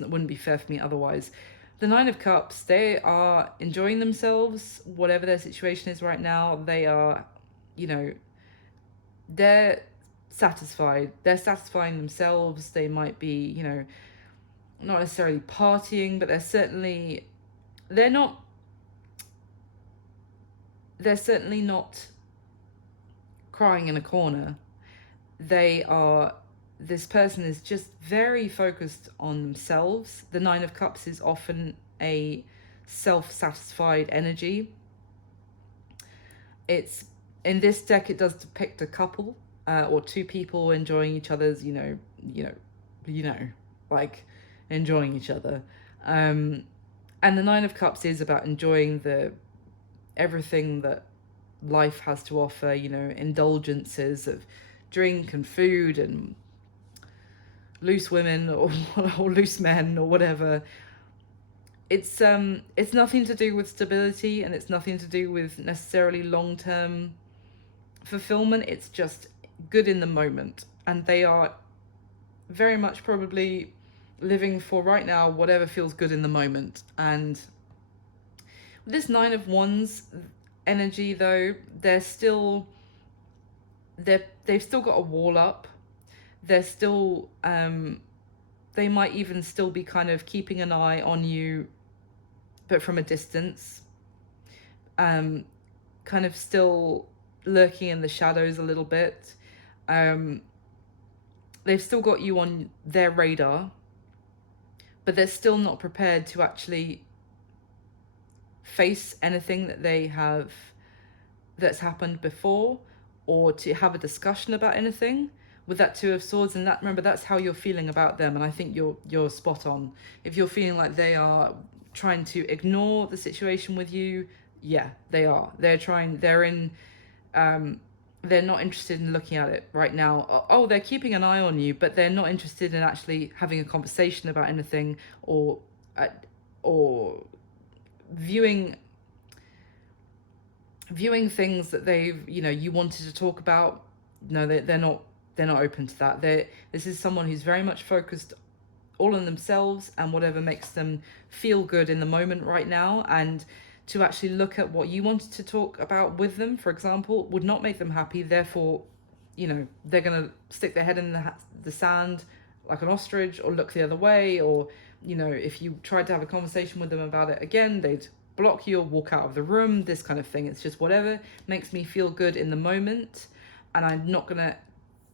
wouldn't be fair for me otherwise. The Nine of Cups, they are enjoying themselves, whatever their situation is right now. They are, you know, they're satisfied. They're satisfying themselves. They might be, you know, not necessarily partying, but they're certainly not crying in a corner. This person is just very focused on themselves. The Nine of Cups is often a self-satisfied energy. It's, in this deck, it does depict a couple or two people enjoying each other's, like enjoying each other. And the Nine of Cups is about enjoying everything that life has to offer, you know, indulgences of drink and food and loose women or loose men or whatever. It's nothing to do with stability, and it's nothing to do with necessarily long-term fulfillment. It's just good in the moment, and they are very much probably living for right now whatever feels good in the moment. And this Nine of Wands energy, though, they've still got a wall up. They're still they might even still be kind of keeping an eye on you, but from a distance, kind of still lurking in the shadows a little bit. They've still got you on their radar, but they're still not prepared to actually face anything that's happened before, or to have a discussion about anything with that Two of Swords. And remember, that's how you're feeling about them, and I think you're spot on. If you're feeling like they are trying to ignore the situation with you, yeah, they are. They're not interested in looking at it right now. Oh, they're keeping an eye on you, but they're not interested in actually having a conversation about anything, or viewing things that you wanted to talk about. No, they're not open to that. This is someone who's very much focused all on themselves and whatever makes them feel good in the moment right now. And to actually look at what you wanted to talk about with them, for example, would not make them happy. Therefore, they're going to stick their head in the sand like an ostrich, or look the other way. Or, if you tried to have a conversation with them about it again, they'd block you or walk out of the room, this kind of thing. It's just whatever makes me feel good in the moment, and I'm not going to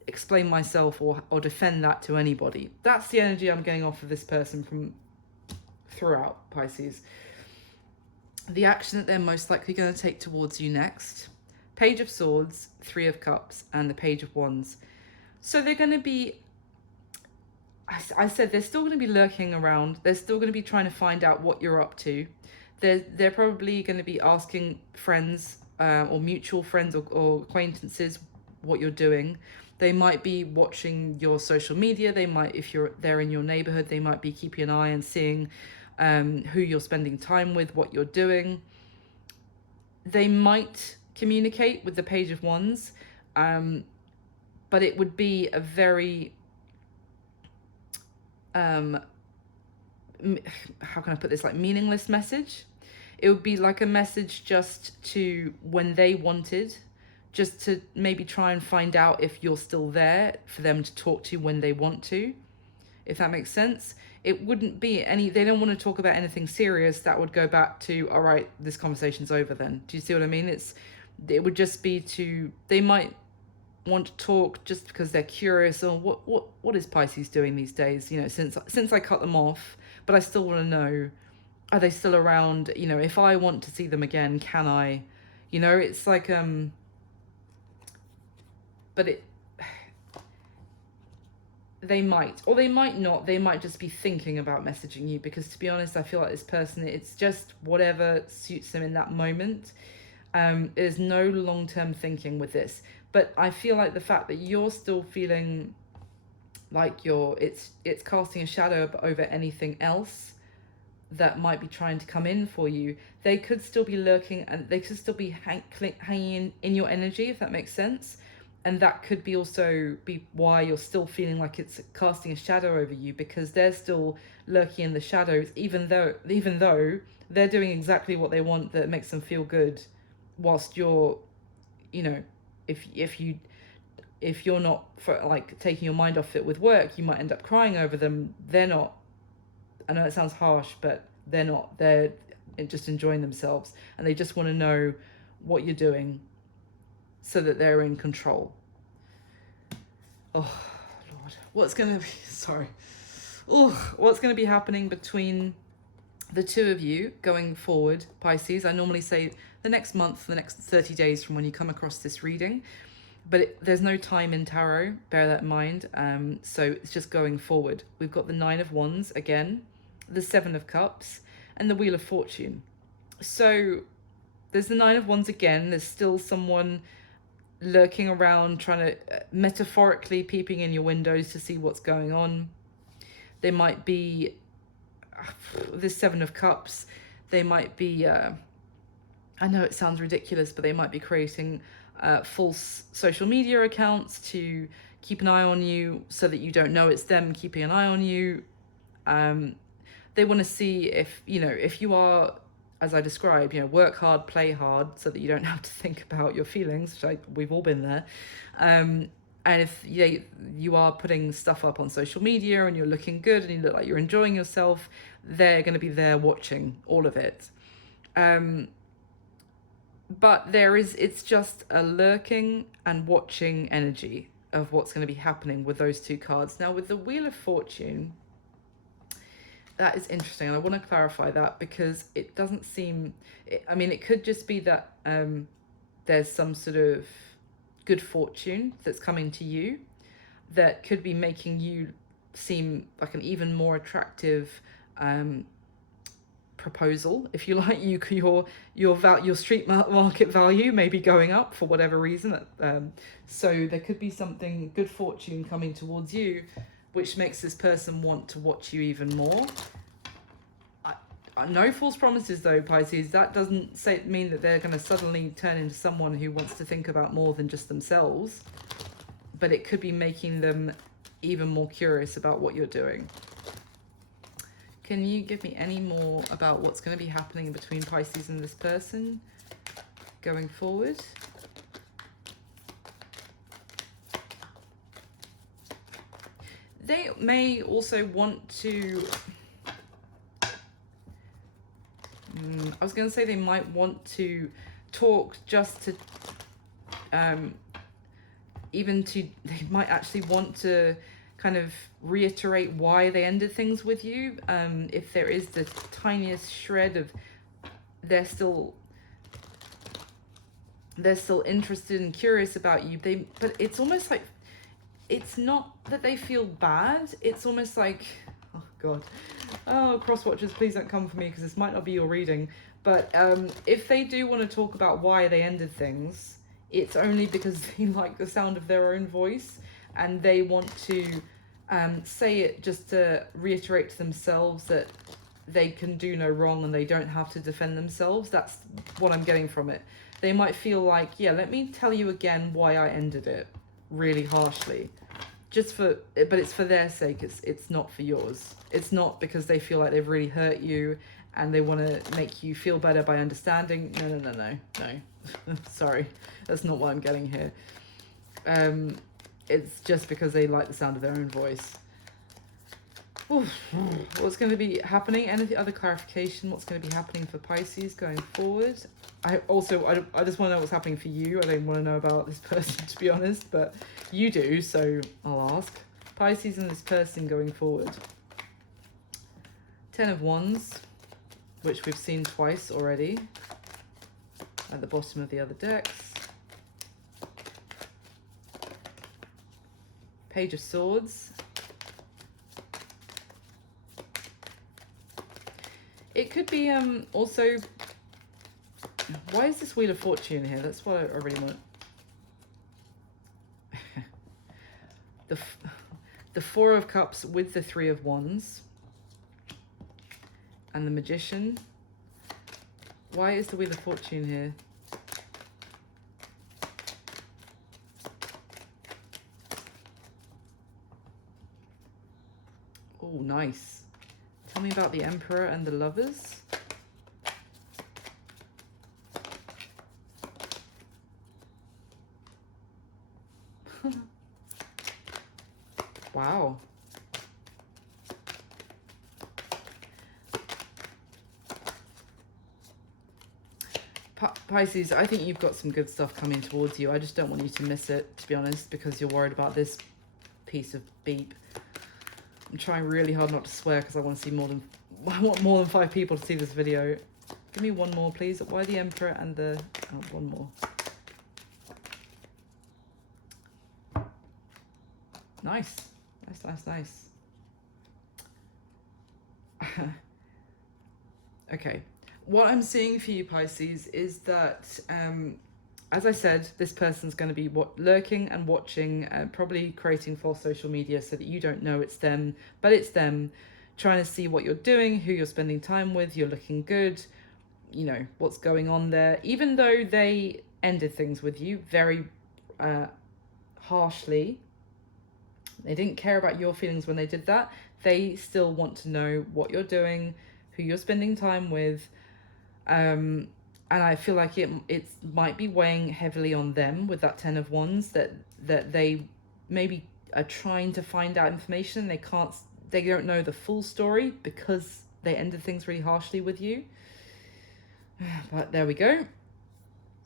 explain myself or defend that to anybody. That's the energy I'm getting off of this person from throughout, Pisces. The action that they're most likely going to take towards you next: Page of Swords, Three of Cups, and the Page of Wands. So they're going to be, I said, they're still going to be lurking around. They're still going to be trying to find out what you're up to. They're probably going to be asking friends or mutual friends or acquaintances what you're doing. They might be watching your social media. They might, if they're in your neighborhood, they might be keeping an eye and seeing who you're spending time with, what you're doing. They might communicate with the Page of Wands, but it would be a very, how can I put this, like meaningless message. It would be like a message just to when they wanted, just to maybe try and find out if you're still there for them to talk to when they want to, if that makes sense. It wouldn't be they don't want to talk about anything serious. That would go back to, all right, this conversation's over then. Do you see what I mean? It would just be they might want to talk just because they're curious, or what is Pisces doing these days, since I cut them off, but I still want to know, are they still around? If I want to see them again, can I? It's like but they might, or they might not. They might just be thinking about messaging you, because to be honest, I feel like this person, it's just whatever suits them in that moment. There's no long-term thinking with this. But I feel like the fact that you're still feeling like it's casting a shadow over anything else that might be trying to come in for you. They could still be lurking, and they could still be hanging in your energy, if that makes sense. And that could be also be why you're still feeling like it's casting a shadow over you, because they're still lurking in the shadows, even though they're doing exactly what they want that makes them feel good, whilst you're, you know, if you're not for like taking your mind off it with work, you might end up crying over them. They're not. I know it sounds harsh, but they're not. They're just enjoying themselves, and they just want to know what you're doing so that they're in control. Oh, Lord. What's going to be... Sorry. Oh, what's going to be happening between the two of you going forward, Pisces? I normally say the next month, the next 30 days from when you come across this reading. But there's no time in tarot, bear that in mind. So it's just going forward. We've got the Nine of Wands again, the Seven of Cups, and the Wheel of Fortune. So there's the Nine of Wands again. There's still someone lurking around, trying to metaphorically peeping in your windows to see what's going on. They might be the Seven of Cups. They might be, I know it sounds ridiculous, but they might be creating false social media accounts to keep an eye on you so that you don't know it's them keeping an eye on you. They want to see if, you know, if you are, as I described, you know, work hard, play hard, so that you don't have to think about your feelings, which we've all been there. And if you are putting stuff up on social media and you're looking good and you look like you're enjoying yourself, they're going to be there watching all of it. But it's just a lurking and watching energy of what's going to be happening with those two cards. Now, with the Wheel of Fortune, that is interesting. And I want to clarify that because it doesn't seem... I mean, it could just be that there's some sort of good fortune that's coming to you that could be making you seem like an even more attractive proposal, if you like. Your street market value may be going up for whatever reason, so there could be something good fortune coming towards you, which makes this person want to watch you even more. No false promises though, Pisces. That doesn't mean that they're going to suddenly turn into someone who wants to think about more than just themselves, but it could be making them even more curious about what you're doing. Can you give me any more about what's going to be happening between Pisces and this person going forward? They may also want to... I was going to say they might want to talk just to... They might actually want to kind of reiterate why they ended things with you. If there is the tiniest shred of they're still interested and curious about you, but it's almost like, it's not that they feel bad, it's almost like, oh god, oh cross watchers, please don't come for me because this might not be your reading, but if they do want to talk about why they ended things, it's only because they like the sound of their own voice, and they want to say it just to reiterate to themselves that they can do no wrong and they don't have to defend themselves. That's what I'm getting from it. They might feel like, yeah, let me tell you again why I ended it really harshly, but it's for their sake. It's not for yours. It's not because they feel like they've really hurt you and they want to make you feel better by understanding. No. Sorry, that's not what I'm getting here. It's just because they like the sound of their own voice. Oof. What's going to be happening? Any other clarification? What's going to be happening for Pisces going forward? I just want to know what's happening for you. I don't want to know about this person, to be honest, but you do, so I'll ask. Pisces and this person going forward. Ten of Wands, which we've seen twice already at the bottom of the other decks. Page of Swords. It could be also... Why is this Wheel of Fortune here? That's what I really want. The the Four of Cups with the Three of Wands, and the Magician. Why is the Wheel of Fortune here? Oh, nice. Tell me about the Emperor and the Lovers. Wow. Pisces, I think you've got some good stuff coming towards you. I just don't want you to miss it, to be honest, because you're worried about this piece of beep. I'm trying really hard not to swear because I want to see more than, I want more than 5 people to see this video. Give me one more, please. Why the Emperor and the, oh, one more. Nice. Nice, nice, nice. Okay. What I'm seeing for you, Pisces, is that, as I said, this person's going to be lurking and watching, probably creating false social media so that you don't know it's them, but it's them, trying to see what you're doing, who you're spending time with, you're looking good, you know, what's going on there. Even though they ended things with you very harshly, they didn't care about your feelings when they did that, they still want to know what you're doing, who you're spending time with. And I feel like it might be weighing heavily on them with that Ten of Wands, that they maybe are trying to find out information. They don't know the full story because they ended things really harshly with you. But there we go.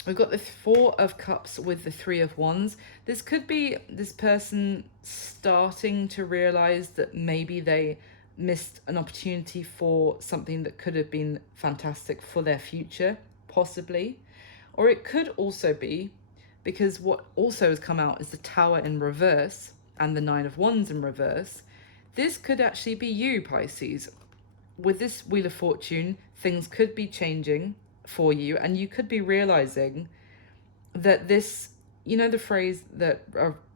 We've got the Four of Cups with the Three of Wands. This could be this person starting to realize that maybe they missed an opportunity for something that could have been fantastic for their future, possibly. Or it could also be because what also has come out is the Tower in reverse and the Nine of Wands in reverse. This could actually be you, Pisces. With this Wheel of Fortune, things could be changing for you, and you could be realizing that this, you know, the phrase that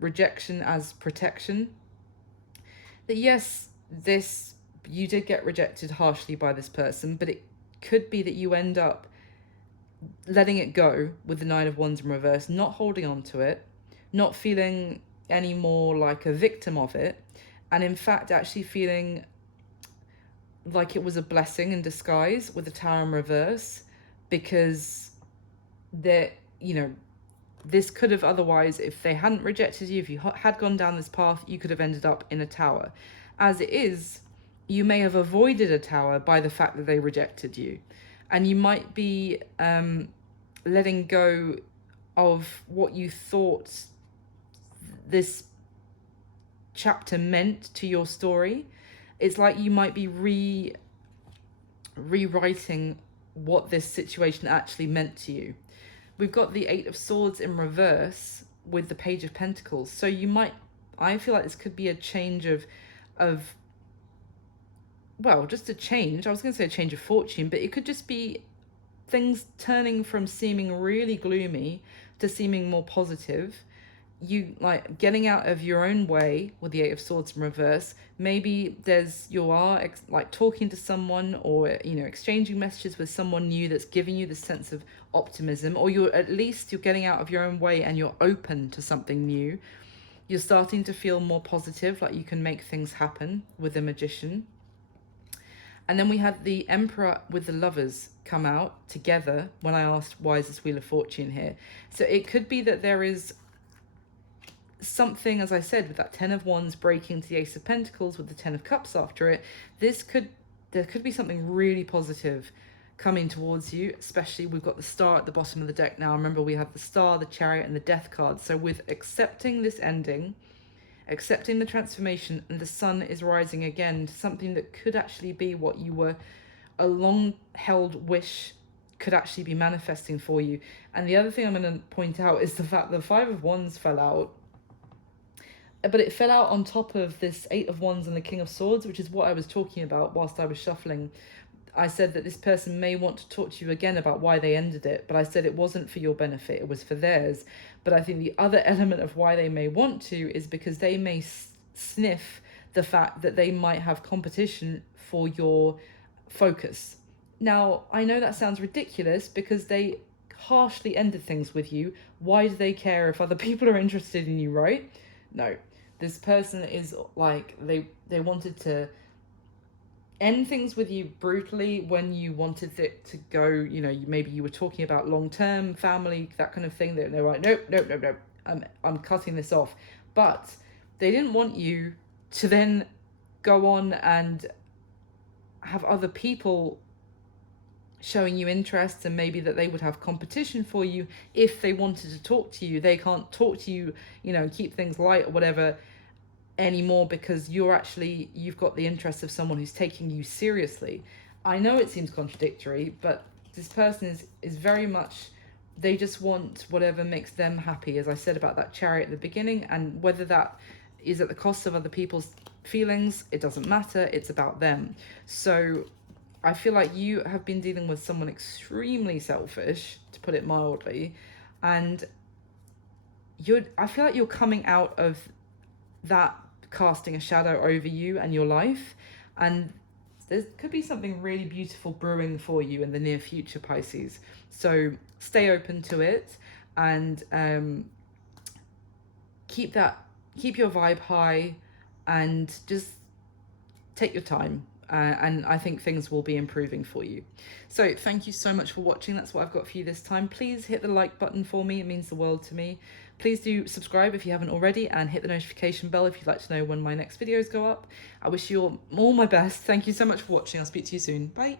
rejection as protection, that yes, you did get rejected harshly by this person, but it could be that you end up letting it go with the Nine of Wands in reverse, not holding on to it, not feeling any more like a victim of it, and in fact actually feeling like it was a blessing in disguise with the Tower in reverse, because you know, this could have otherwise, if they hadn't rejected you, if you had gone down this path, you could have ended up in a tower. As it is, you may have avoided a tower by the fact that they rejected you. And you might be letting go of what you thought this chapter meant to your story. It's like you might be rewriting what this situation actually meant to you. We've got the Eight of Swords in reverse with the Page of Pentacles. So you might, I feel like this could be a change of well, just a change. I was going to say a change of fortune, but it could just be things turning from seeming really gloomy to seeming more positive. You like getting out of your own way with the Eight of Swords in reverse. Maybe you are like talking to someone, or you know, exchanging messages with someone new that's giving you the sense of optimism, or you're getting out of your own way and you're open to something new. You're starting to feel more positive, like you can make things happen with the Magician. And then we had the Emperor with the Lovers come out together when I asked, why is this Wheel of Fortune here? So it could be that there is something, as I said, with that Ten of Wands breaking to the Ace of Pentacles with the Ten of Cups after it. There could be something really positive coming towards you, especially we've got the Star at the bottom of the deck now. Remember, we have the Star, the Chariot, and the Death card. So with accepting this ending, accepting the transformation, and the Sun is rising again to something that could actually be what you were, a long-held wish could actually be manifesting for you. And the other thing I'm going to point out is the fact that the Five of Wands fell out, but it fell out on top of this Eight of Wands and the King of Swords, which is what I was talking about whilst I was shuffling. I said that this person may want to talk to you again about why they ended it, but I said it wasn't for your benefit, it was for theirs. But I think the other element of why they may want to is because they may sniff the fact that they might have competition for your focus. Now, I know that sounds ridiculous because they harshly ended things with you. Why do they care if other people are interested in you, right? No. This person is like, they wanted to end things with you brutally when you wanted it to go, you know, maybe you were talking about long-term family, that kind of thing. They're like, nope, I'm cutting this off. But they didn't want you to then go on and have other people showing you interest, and maybe that they would have competition for you if they wanted to talk to you. They can't talk to you, you know, keep things light or whatever anymore because you've got the interest of someone who's taking you seriously. I know it seems contradictory, but this person is very much, they just want whatever makes them happy, as I said about that chariot at the beginning, and whether that is at the cost of other people's feelings, it doesn't matter, it's about them. So I feel like you have been dealing with someone extremely selfish, to put it mildly, and I feel like you're coming out of that casting a shadow over you and your life, and there could be something really beautiful brewing for you in the near future, Pisces. So stay open to it, and keep your vibe high, and just take your time. And I think things will be improving for you. So thank you so much for watching. That's what I've got for you this time. Please hit the like button for me. It means the world to me. Please do subscribe if you haven't already, and hit the notification bell if you'd like to know when my next videos go up. I wish you all my best. Thank you so much for watching. I'll speak to you soon. Bye.